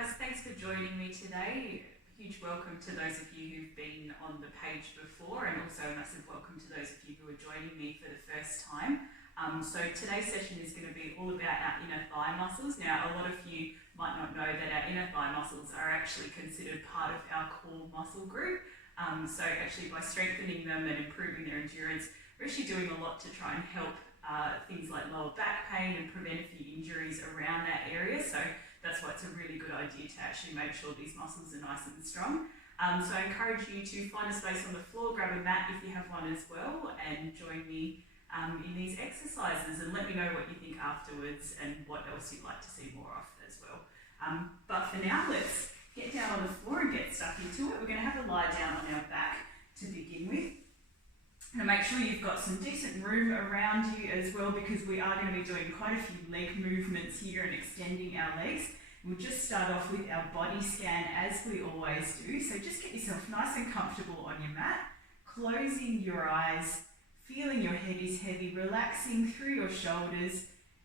guys, thanks for joining me today. Huge welcome to those of you who've been on the page before, and also a massive welcome to those of you who are joining me for the first time. So today's session is going to be all about our inner thigh muscles. Now, a lot of you might not know that our inner thigh muscles are actually considered part of our core muscle group. So actually by strengthening them and improving their endurance, we're actually doing a lot to try and help things like lower back pain and prevent a few injuries around that area. So that's why it's a really good idea to actually make sure these muscles are nice and strong. So I encourage you to find a space on the floor, grab a mat if you have one as well, and join me in these exercises, and let me know what you think afterwards and what else you'd like to see more of as well. But for now, let's get down on the floor and get stuck into it. We're going to have a lie down on our back to begin with. And make sure you've got some decent room around you as well, because we are going to be doing quite a few leg movements here and extending our legs. We'll just start off with our body scan as we always do. So just get yourself nice and comfortable on your mat, closing your eyes, feeling your head is heavy, relaxing through your shoulders.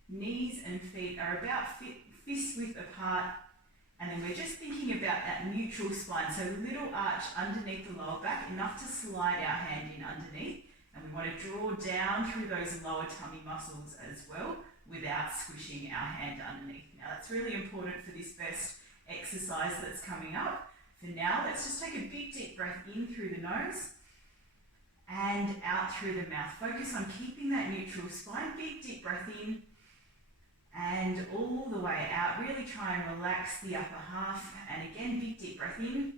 Knees and feet are about fist width apart. And then we're just thinking about that neutral spine, so a little arch underneath the lower back, enough to slide our hand in underneath. And we want to draw down through those lower tummy muscles as well, without squishing our hand underneath. Now that's really important for this first exercise that's coming up. For now, let's just take a big deep breath in through the nose and out through the mouth. Focus on keeping that neutral spine. Big deep breath in and all the way out. Really try and relax the upper half. And again, big deep breath in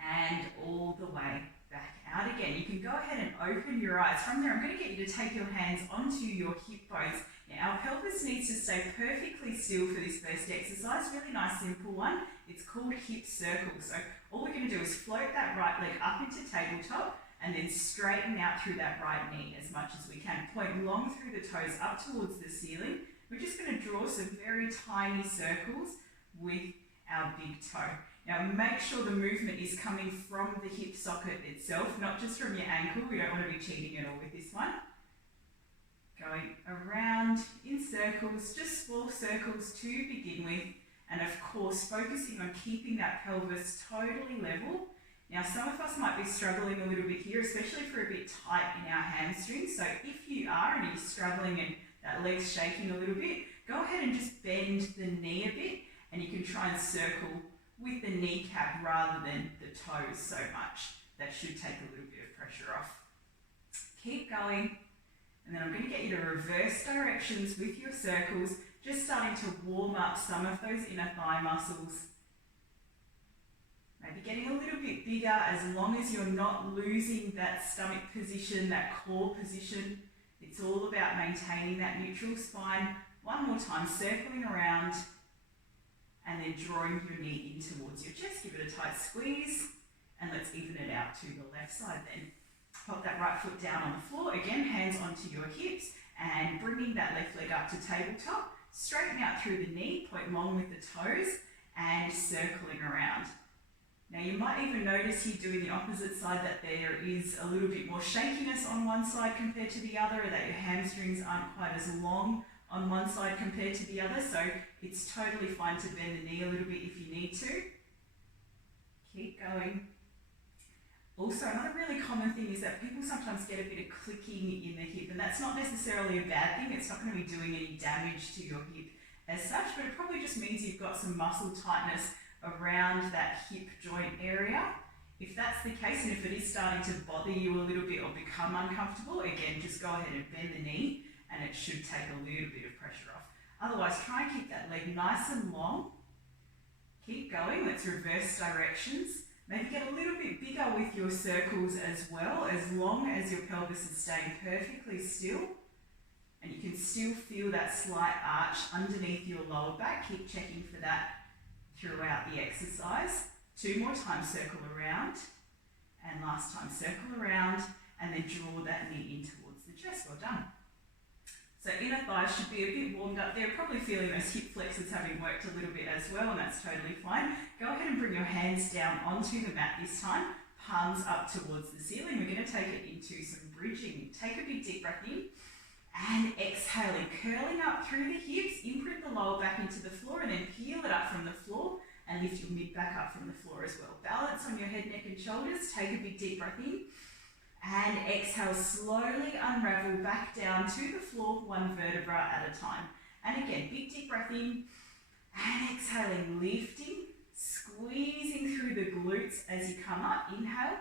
and all the way back out again. You can go ahead and open your eyes. From there, I'm going to get you to take your hands onto your hip bones. Now, our pelvis needs to stay perfectly still for this first exercise. Really nice, simple one. It's called hip circles. So all we're going to do is float that right leg up into tabletop and then straighten out through that right knee as much as we can. Point long through the toes up towards the ceiling. We're just going to draw some very tiny circles with our big toe. Now make sure the movement is coming from the hip socket itself, not just from your ankle. We don't want to be cheating at all with this one. Going around in circles, just small circles to begin with, and of course focusing on keeping that pelvis totally level. Now some of us might be struggling a little bit here, especially if we're a bit tight in our hamstrings. So if you are and you're struggling and that leg's shaking a little bit, go ahead and just bend the knee a bit, and you can try and circle with the kneecap rather than the toes so much. That should take a little bit of pressure off. Keep going, and then I'm going to get you to reverse directions with your circles, just starting to warm up some of those inner thigh muscles. Maybe getting a little bit bigger, as long as you're not losing that stomach position, that core position. It's all about maintaining that neutral spine. One more time, circling around and then drawing your knee in towards your chest. Give it a tight squeeze, and let's even it out to the left side then. Pop that right foot down on the floor. Again, hands onto your hips and bringing that left leg up to tabletop. Straighten out through the knee, point long with the toes and circling around. Now you might even notice here doing the opposite side that there is a little bit more shakiness on one side compared to the other, or that your hamstrings aren't quite as long on one side compared to the other. So it's totally fine to bend the knee a little bit if you need to. Keep going. Also, another really common thing is that people sometimes get a bit of clicking in the hip, and that's not necessarily a bad thing. It's not going to be doing any damage to your hip as such, but it probably just means you've got some muscle tightness around that hip joint area. If that's the case, and if it is starting to bother you a little bit or become uncomfortable, again, just go ahead and bend the knee, and it should take a little bit of pressure off. Otherwise, try and keep that leg nice and long. Keep going. Let's reverse directions. Maybe get a little bit bigger with your circles as well, as long as your pelvis is staying perfectly still. And you can still feel that slight arch underneath your lower back. Keep checking for that throughout the exercise. 2 more times, circle around, and last time circle around, and then draw that knee in towards the chest. Well done. So inner thighs should be a bit warmed up there, probably feeling those hip flexors having worked a little bit as well, and that's totally fine. Go ahead and bring your hands down onto the mat this time, palms up towards the ceiling. We're going to take it into some bridging. Take a big deep breath in, and exhaling, curling up through the hips, imprint the lower back into the floor, and then peel it up from the back up from the floor as well. Balance on your head, neck and shoulders. Take a big deep breath in. And exhale, slowly unravel back down to the floor, one vertebra at a time. And again, big deep breath in. And exhaling, lifting, squeezing through the glutes as you come up. Inhale.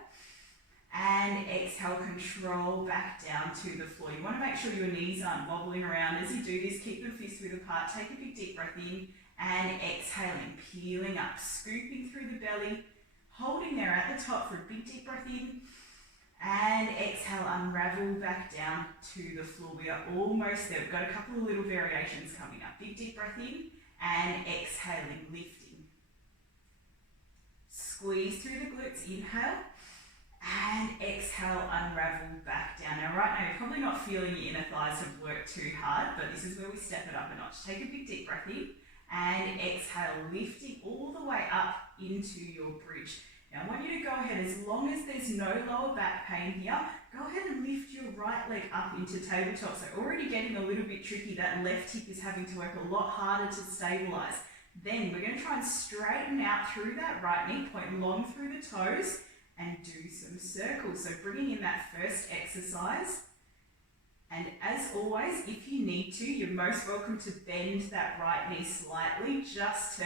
And exhale, control back down to the floor. You want to make sure your knees aren't wobbling around as you do this. Keep them fists width apart. Take a big deep breath in. And exhaling, peeling up, scooping through the belly. Holding there at the top for a big deep breath in. And exhale, unravel back down to the floor. We are almost there. We've got a couple of little variations coming up. Big deep breath in and exhaling, lifting. Squeeze through the glutes, inhale. And exhale, unravel back down. Now right now you're probably not feeling your inner thighs have worked too hard, but this is where we step it up a notch. Take a big deep breath in and exhale, lifting all the way up into your bridge. Now I want you to go ahead, as long as there's no lower back pain here, go ahead and lift your right leg up into tabletop. So already getting a little bit tricky, that left hip is having to work a lot harder to stabilize. Then we're going to try and straighten out through that right knee, point long through the toes, and do some circles. So bringing in that first exercise. And as always, if you need to, you're most welcome to bend that right knee slightly just to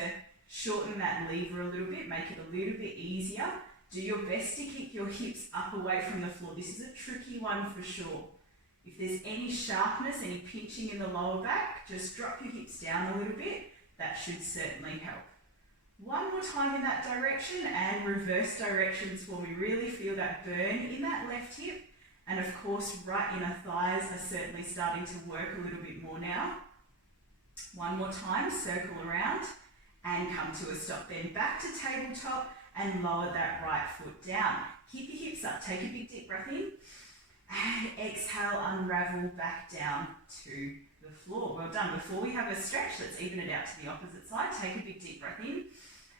shorten that lever a little bit, make it a little bit easier. Do your best to keep your hips up away from the floor. This is a tricky one for sure. If there's any sharpness, any pinching in the lower back, just drop your hips down a little bit. That should certainly help. One more time in that direction and reverse directions for me. Really feel that burn in that left hip. And of course, right inner thighs are certainly starting to work a little bit more now. One more time, circle around and come to a stop. Then back to tabletop and lower that right foot down. Keep your hips up. Take a big deep breath in. And exhale, unravel back down to the floor. Well done. Before we have a stretch, let's even it out to the opposite side. Take a big deep breath in.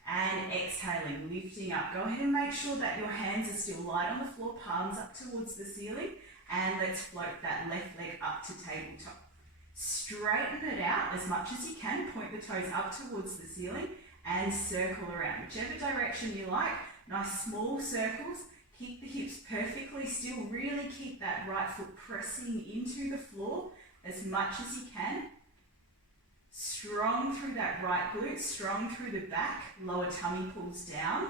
And exhaling, lifting up. Go ahead and make sure that your hands are still light on the floor, palms up towards the ceiling. And let's float that left leg up to tabletop. Straighten it out as much as you can. Point the toes up towards the ceiling and circle around. Whichever direction you like. Nice small circles. Keep the hips perfectly still. Really keep that right foot pressing into the floor as much as you can. Strong through that right glute, strong through the back. Lower tummy pulls down.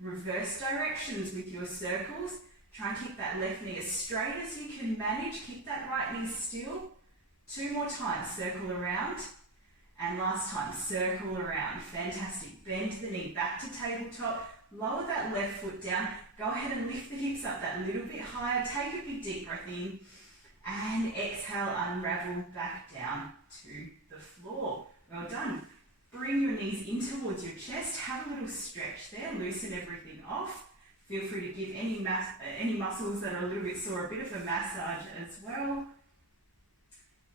Reverse directions with your circles. Try and keep that left knee as straight as you can manage. Keep that right knee still. Two more times, circle around. And last time, circle around. Fantastic. Bend the knee back to tabletop. Lower that left foot down. Go ahead and lift the hips up that little bit higher. Take a big deep breath in. And exhale, unravel back down to the floor. Well done. Bring your knees in towards your chest. Have a little stretch there. Loosen everything off. Feel free to give any muscles that are a little bit sore a bit of a massage as well.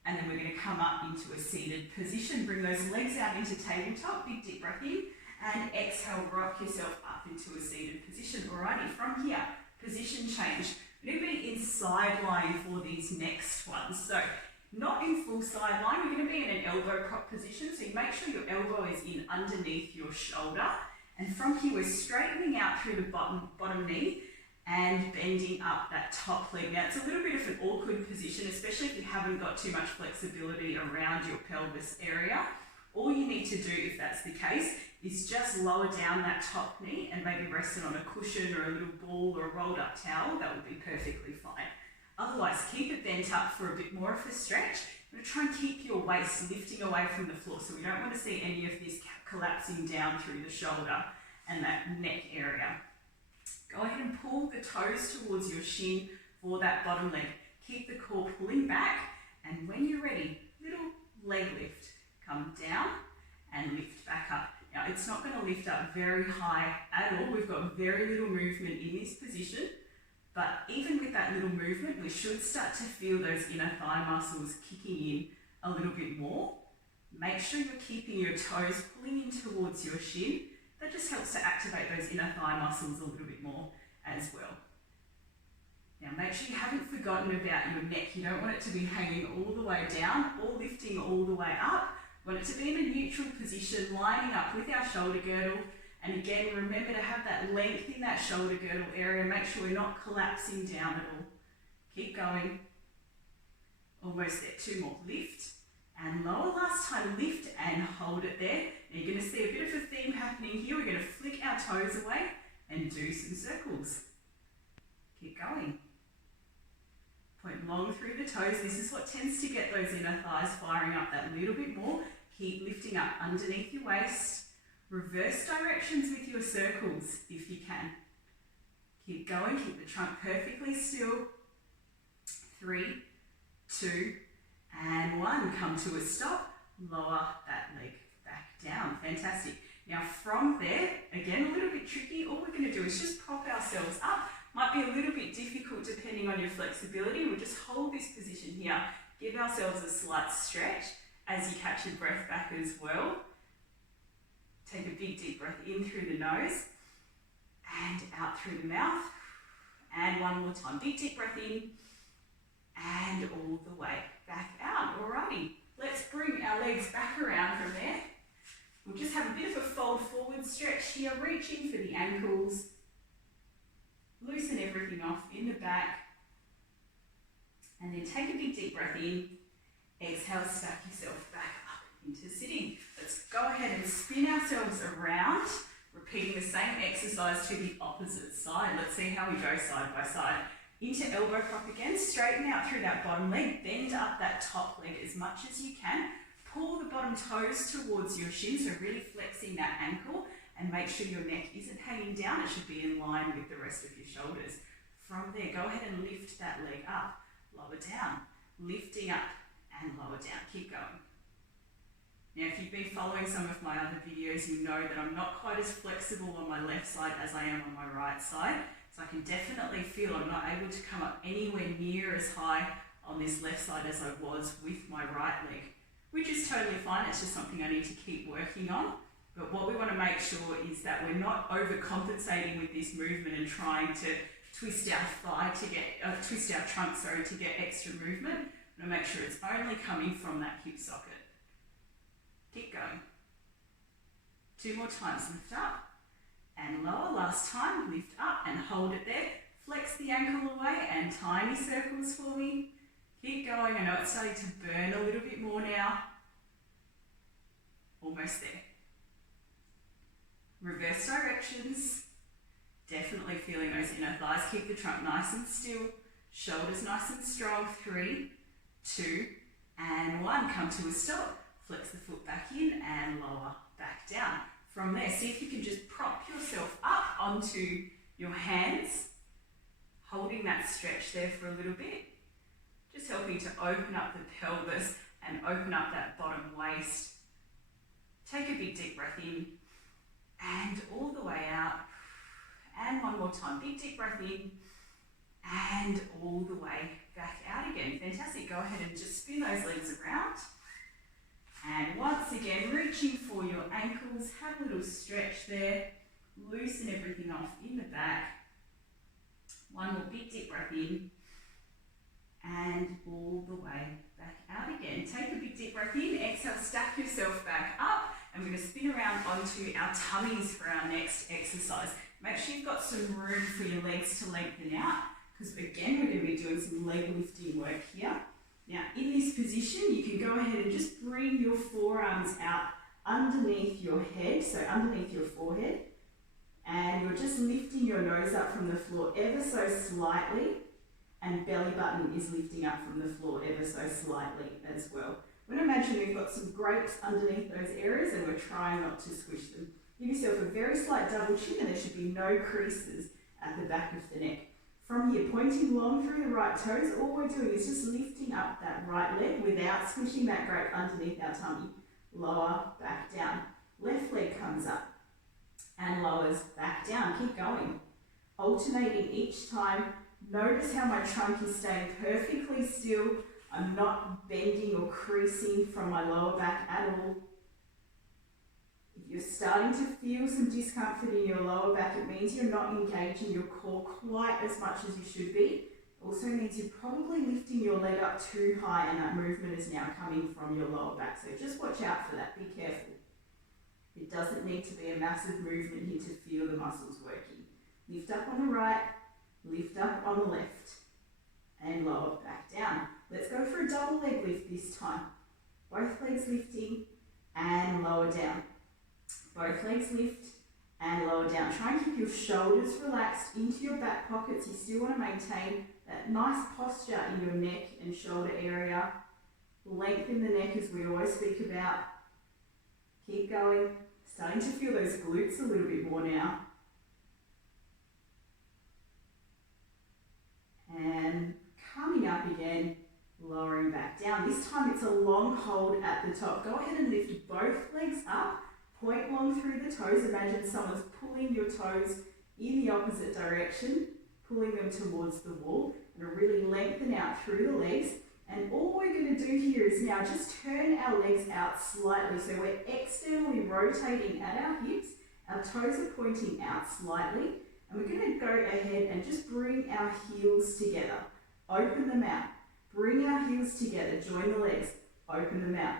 And then we're going to come up into a seated position. Bring those legs out into tabletop. Big deep breath in. And exhale, rock yourself up into a seated position. Alrighty, from here, position change. We're going to be in side lying for these next ones. So, not in full side line. We're going to be in an elbow prop position. So you make sure your elbow is in underneath your shoulder. And from here, we're straightening out through the bottom knee and bending up that top leg. Now, it's a little bit of an awkward position, especially if you haven't got too much flexibility around your pelvis area. All you need to do, if that's the case, is just lower down that top knee and maybe rest it on a cushion or a little ball or a rolled up towel. That would be perfectly fine. Otherwise, keep it bent up for a bit more of a stretch. We're going to try and keep your waist lifting away from the floor, so we don't want to see any of this collapsing down through the shoulder and that neck area. Go ahead and pull the toes towards your shin for that bottom leg. Keep the core pulling back, and when you're ready, little leg lift. Come down and lift back up. Now, it's not going to lift up very high at all. We've got very little movement in this position, but even with that little movement, we should start to feel those inner thigh muscles kicking in a little bit more. Make sure you're keeping your toes pulling in towards your shin. That just helps to activate those inner thigh muscles a little bit more as well. Now, make sure you haven't forgotten about your neck. You don't want it to be hanging all the way down or lifting all the way up. We want it to be in a neutral position, lining up with our shoulder girdle And again, remember to have that length in that shoulder girdle area. Make sure we're not collapsing down at all. Keep going. Almost there. 2 more. Lift and lower. Last time, lift and hold it there. Now you're going to see a bit of a theme happening here. We're going to flick our toes away and do some circles. Keep going. Point long through the toes. This is what tends to get those inner thighs firing up that little bit more. Keep lifting up underneath your waist. Reverse directions with your circles if you can. Keep going. Keep the trunk perfectly still. 3, 2, and 1. Come to a stop. Lower that leg back down. Fantastic. Now from there, again, a little bit tricky. All we're going to do is just prop ourselves up. Might be a little bit difficult depending on your flexibility. We'll just hold this position here. Give ourselves a slight stretch as you catch your breath back as well. Take a big deep breath in through the nose and out through the mouth. And one more time. Big deep breath in and all the way back out. Alrighty. Let's bring our legs back around from there. We'll just have a bit of a fold forward stretch here. Reach in for the ankles. Loosen everything off in the back. And then take a big deep breath in. Exhale, stack yourself back up into sitting. Let's go ahead and spin ourselves around, repeating the same exercise to the opposite side. Let's see how we go side by side. Into elbow prop again, straighten out through that bottom leg, bend up that top leg as much as you can. Pull the bottom toes towards your shins, so really flexing that ankle, and make sure your neck isn't hanging down. It should be in line with the rest of your shoulders. From there, go ahead and lift that leg up, lower down, lifting up and lower down. Keep going. Now, if you've been following some of my other videos, you know that I'm not quite as flexible on my left side as I am on my right side. So I can definitely feel I'm not able to come up anywhere near as high on this left side as I was with my right leg, which is totally fine. It's just something I need to keep working on. But what we want to make sure is that we're not overcompensating with this movement and trying to twist our thigh to get, twist our trunk, to get extra movement. We want to make sure it's only coming from that hip socket. Keep going. 2 more times. Lift up and lower. Last time. Lift up and hold it there. Flex the ankle away and tiny circles for me. Keep going. I know it's starting to burn a little bit more now. Almost there. Reverse directions. Definitely feeling those inner thighs. Keep the trunk nice and still. Shoulders nice and strong. 3, 2, and 1. Come to a stop. Flex the foot back in and lower back down. From there, see if you can just prop yourself up onto your hands, holding that stretch there for a little bit. Just helping to open up the pelvis and open up that bottom waist. Take a big deep breath in and all the way out. And one more time, big deep breath in and all the way back out again. Fantastic. Go ahead and just spin those legs around. And once again, reaching for your ankles, have a little stretch there, loosen everything off in the back. One more big deep breath in, and all the way back out again. Take a big deep breath in, exhale, stack yourself back up, and we're going to spin around onto our tummies for our next exercise. Make sure you've got some room for your legs to lengthen out, because again, we're going to be doing some leg lifting work here. Now, in this position, you can go ahead and just bring your forearms out underneath your head, so underneath your forehead, and you're just lifting your nose up from the floor ever so slightly, and belly button is lifting up from the floor ever so slightly as well. We're going to imagine we've got some grapes underneath those areas and we're trying not to squish them. Give yourself a very slight double chin and there should be no creases at the back of the neck. From here, pointing long through the right toes, all we're doing is just lifting up that right leg without squishing that grape underneath our tummy. Lower, back down. Left leg comes up and lowers back down. Keep going. Alternating each time. Notice how my trunk is staying perfectly still. I'm not bending or creasing from my lower back at all. If you're starting to feel some discomfort in your lower back, it means you're not engaging your core quite as much as you should be. It also means you're probably lifting your leg up too high and that movement is now coming from your lower back. So just watch out for that. Be careful. It doesn't need to be a massive movement here to feel the muscles working. Lift up on the right, lift up on the left, and lower back down. Let's go for a double leg lift this time. Both legs lifting and lower down. Both legs lift and lower down. Try and keep your shoulders relaxed into your back pockets. You still want to maintain that nice posture in your neck and shoulder area. Lengthen the neck as we always speak about. Keep going. Starting to feel those glutes a little bit more now. And coming up again, lowering back down. This time it's a long hold at the top. Go ahead and lift both legs up. Point long through the toes. Imagine someone's pulling your toes in the opposite direction, pulling them towards the wall, and really lengthen out through the legs. And all we're going to do here is now just turn our legs out slightly. So we're externally rotating at our hips. Our toes are pointing out slightly. And we're going to go ahead and just bring our heels together. Open them out. Bring our heels together. Join the legs. Open them out.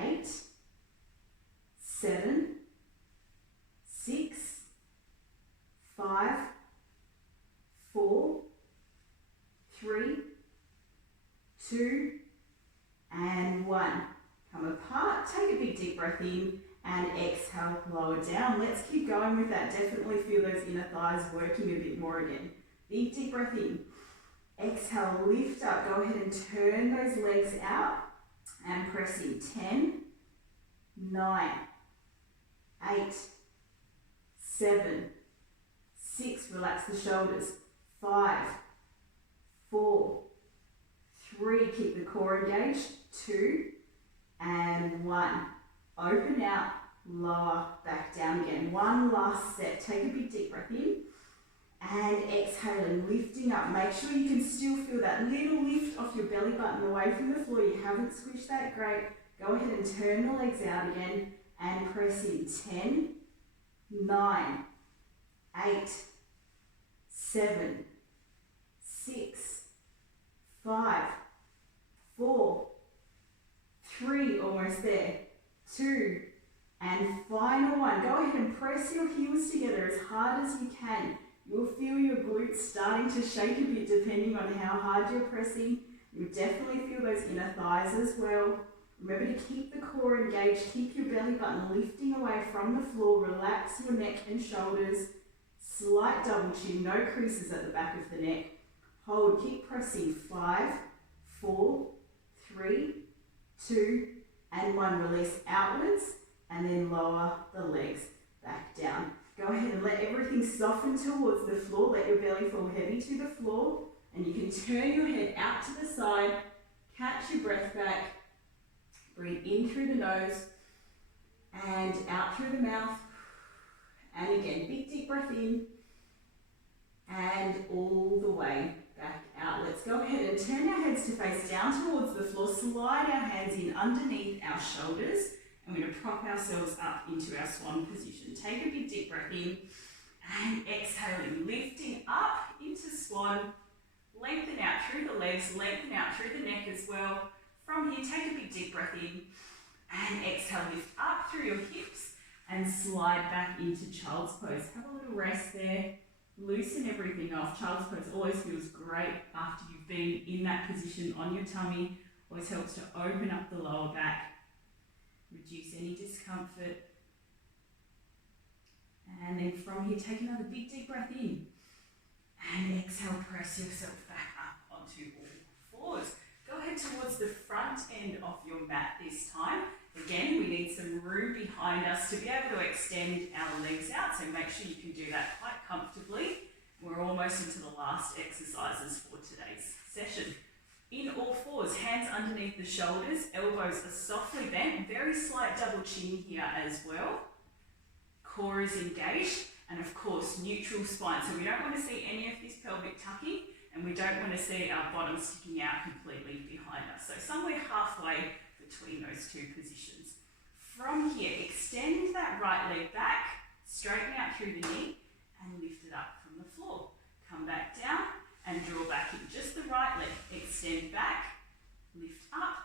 8, 7, 6, 5, 4, 3, 2, and 1. Come apart. Take a big deep breath in and exhale, lower down. Let's keep going with that. Definitely feel those inner thighs working a bit more again. Big deep breath in. Exhale, lift up. Go ahead and turn those legs out and press in. 10, 9, 8, 7, 6. Relax the shoulders. 5, 4, 3. Keep the core engaged. 2, and 1. Open out, lower, back down again. One last set. Take a big deep breath in and exhaling, lifting up. Make sure you can still feel that little lift off your belly button away from the floor. You haven't squished that great. Go ahead and turn the legs out again and press in. 10, 9, 8, 7, 6, 5, 4, 3, almost there. 2, and final 1. Go ahead and press your heels together as hard as you can. You'll feel your glutes starting to shake a bit depending on how hard you're pressing. You'll definitely feel those inner thighs as well. Remember to keep the core engaged. Keep your belly button lifting away from the floor. Relax your neck and shoulders. Slight double chin, no creases at the back of the neck. Hold, keep pressing. 5, 4, 3, 2, and 1. Release outwards and then lower the legs back down. Go ahead and let everything soften towards the floor. Let your belly fall heavy to the floor. And you can turn your head out to the side. Catch your breath back. Breathe in through the nose and out through the mouth. And again, big deep breath in and all the way back out. Let's go ahead and turn our heads to face down towards the floor. Slide our hands in underneath our shoulders. And we're going to prop ourselves up into our swan position. Take a big deep breath in and exhaling, lifting up into swan. Lengthen out through the legs, lengthen out through the neck as well. From here, take a big deep breath in and exhale, lift up through your hips and slide back into child's pose. Have a little rest there. Loosen everything off. Child's pose always feels great after you've been in that position on your tummy. Always helps to open up the lower back, reduce any discomfort. And then from here, take another big deep breath in. And exhale, press yourself back up onto all fours. Go ahead towards the front end of your mat this time. Again, we need some room behind us to be able to extend our legs out, so make sure you can do that quite comfortably. We're almost into the last exercises for today's session. In all fours, hands underneath the shoulders, elbows are softly bent, very slight double chin here as well. Core is engaged, and of course, neutral spine. So we don't want to see any of this pelvic tucking, and we don't want to see our bottom sticking out completely behind us. So somewhere halfway between those two positions. From here, extend that right leg back, straighten out through the knee, and lift it up from the floor. Come back down and draw back in. Just the right leg. Extend back, lift up,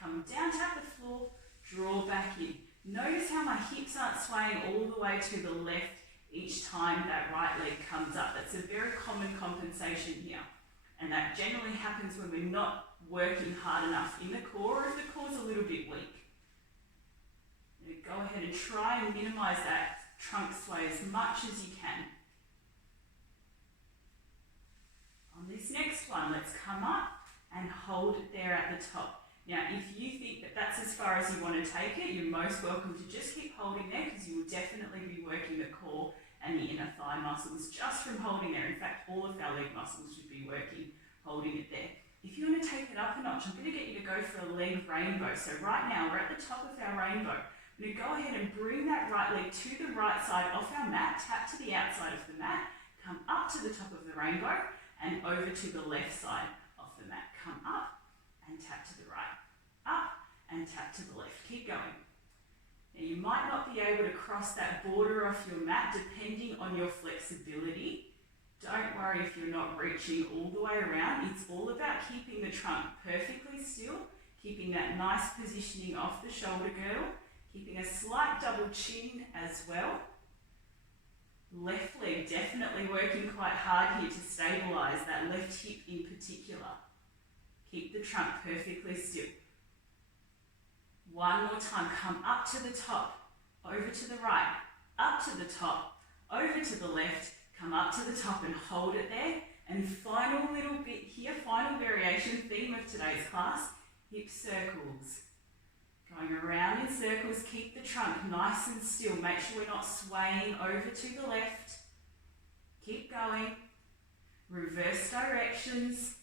come down, tap the floor, draw back in. Notice how my hips aren't swaying all the way to the left each time that right leg comes up. That's a very common compensation here. And that generally happens when we're not working hard enough in the core, or if the core's a little bit weak. Go ahead and try and minimize that trunk sway as much as you can. On this next one, let's come up and hold it there at the top. Now, if you think that that's as far as you want to take it, you're most welcome to just keep holding there, because you will definitely be working the core and the inner thigh muscles just from holding there. In fact, all of our leg muscles should be working holding it there. If you want to take it up a notch, I'm going to get you to go for a leg rainbow. So right now, we're at the top of our rainbow. I'm going to go ahead and bring that right leg to the right side off our mat, tap to the outside of the mat, come up to the top of the rainbow, and over to the left side of the mat. Come up and tap to the right, up and tap to the left. Keep going. Now you might not be able to cross that border off your mat depending on your flexibility. Don't worry if you're not reaching all the way around. It's all about keeping the trunk perfectly still, keeping that nice positioning off the shoulder girdle, keeping a slight double chin as well. Left leg definitely working quite hard here to stabilize that left hip in particular. Keep the trunk perfectly still. One more time, come up to the top, over to the right, up to the top, over to the left, come up to the top and hold it there. And final little bit here, final variation, theme of today's class, hip circles. Going around in circles, keep the trunk nice and still. Make sure we're not swaying over to the left. Keep going. Reverse directions.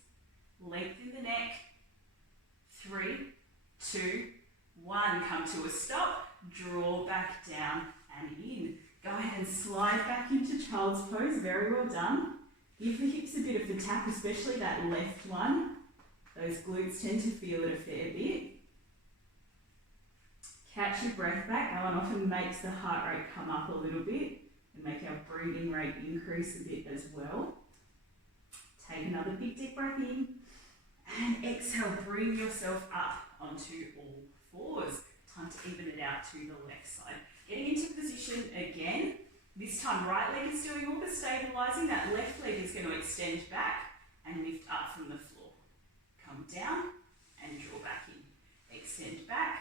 Lengthen the neck. 3, 2, 1. Come to a stop. Draw back down and in. Go ahead and slide back into child's pose. Very well done. Give the hips a bit of a tap, especially that left one. Those glutes tend to feel it a fair bit. Catch your breath back. That one often makes the heart rate come up a little bit and make our breathing rate increase a bit as well. Take another big deep breath in and exhale. Bring yourself up onto all fours. Time to even it out to the left side. Getting into position again. This time right leg is doing all the stabilizing. That left leg is going to extend back and lift up from the floor. Come down and draw back in. Extend back.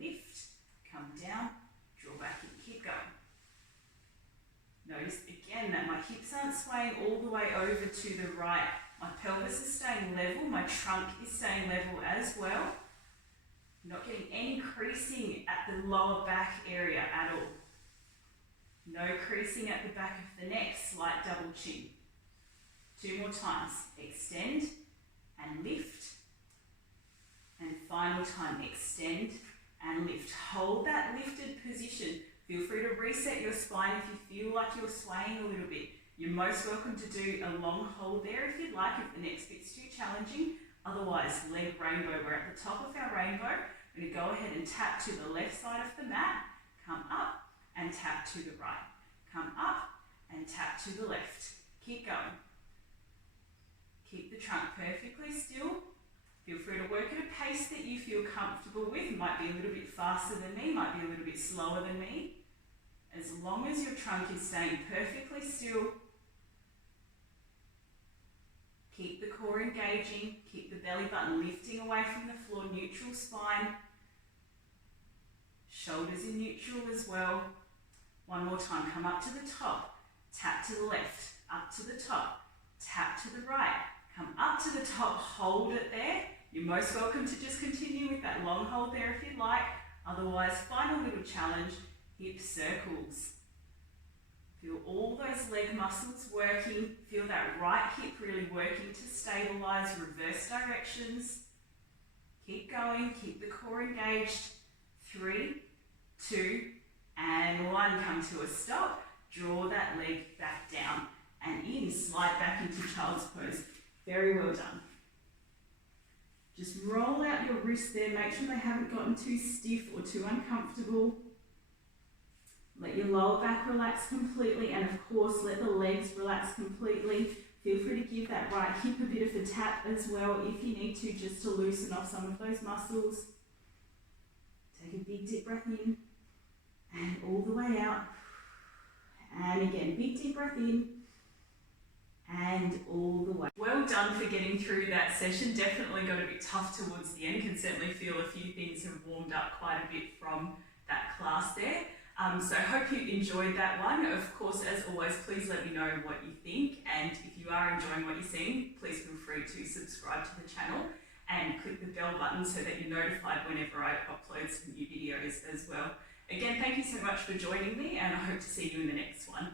Lift, come down, draw back in, keep going. Notice again that my hips aren't swaying all the way over to the right. My pelvis is staying level, my trunk is staying level as well. Not getting any creasing at the lower back area at all. No creasing at the back of the neck, slight double chin. 2 more times, extend and lift. And final time, extend and lift. Hold that lifted position. Feel free to reset your spine if you feel like you're swaying a little bit. You're most welcome to do a long hold there if you'd like, if the next bit's too challenging. Otherwise, leg rainbow. We're at the top of our rainbow. We're going to go ahead and tap to the left side of the mat. Come up and tap to the right. Come up and tap to the left. Keep going. Keep the trunk perfectly still. Feel free to work at a pace that you feel comfortable with. Might be a little bit faster than me, might be a little bit slower than me. As long as your trunk is staying perfectly still, keep the core engaging, keep the belly button lifting away from the floor, neutral spine. Shoulders in neutral as well. One more time, come up to the top, tap to the left, up to the top, tap to the right. Come up to the top, hold it there. You're most welcome to just continue with that long hold there if you'd like. Otherwise, final little challenge, hip circles. Feel all those leg muscles working. Feel that right hip really working to stabilize, reverse directions. Keep going, keep the core engaged. 3, 2, and 1. Come to a stop. Draw that leg back down and in. Slide back into child's pose. Very well done. Just roll out your wrists there. Make sure they haven't gotten too stiff or too uncomfortable. Let your lower back relax completely, and of course let the legs relax completely. Feel free to give that right hip a bit of a tap as well if you need to, just to loosen off some of those muscles. Take a big deep breath in And all the way out. And again, big deep breath in. And all the way. Well done for getting through that session. Definitely got a bit tough towards the end. Can certainly feel a few things have warmed up quite a bit from that class there. So I hope you enjoyed that one. Of course, as always, please let me know what you think. And if you are enjoying what you're seeing, please feel free to subscribe to the channel and click the bell button so that you're notified whenever I upload some new videos as well. Again, thank you so much for joining me, and I hope to see you in the next one.